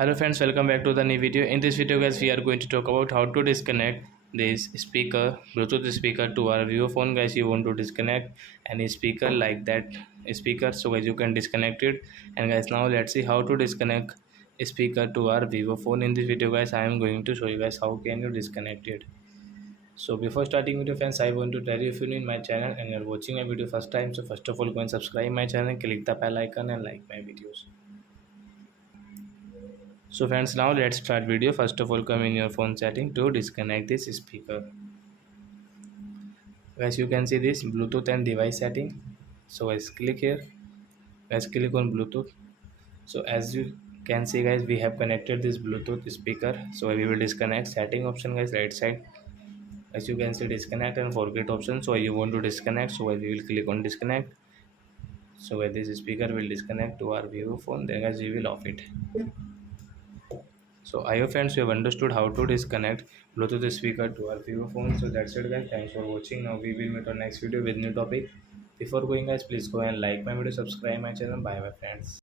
Hello friends, welcome back to the new video. In this video guys, we are going to talk about how to disconnect this speaker, Bluetooth speaker to our Vivo phone. Guys, you want to disconnect any speaker like that speaker, so guys you can disconnect it. And guys, now let's see how to disconnect speaker to our Vivo phone. In this video guys, I am going to show you guys how can you disconnect it. So before starting video friends, I want to tell you, if you're new in my channel and you're watching my video first time, so first of all go and subscribe my channel, click the bell icon and like my videos. So friends, now let's start video. First of all, come in your phone setting to disconnect this speaker. Guys, you can see this Bluetooth and device setting. So guys, click here. Guys, click on Bluetooth. So as you can see guys, we have connected this Bluetooth speaker. So we will disconnect. Setting option guys, right side. As you can see, disconnect and forget option. So you want to disconnect, so we will click on disconnect. So this speaker will disconnect to our Vivo phone. Then guys, we will off it. So I hope friends you have understood how to disconnect Bluetooth speaker to our Vivo phone. So that's it guys. Thanks for watching. Now we will meet on next video with new topic. Before going guys, please go and like my video, subscribe my channel. Bye my friends.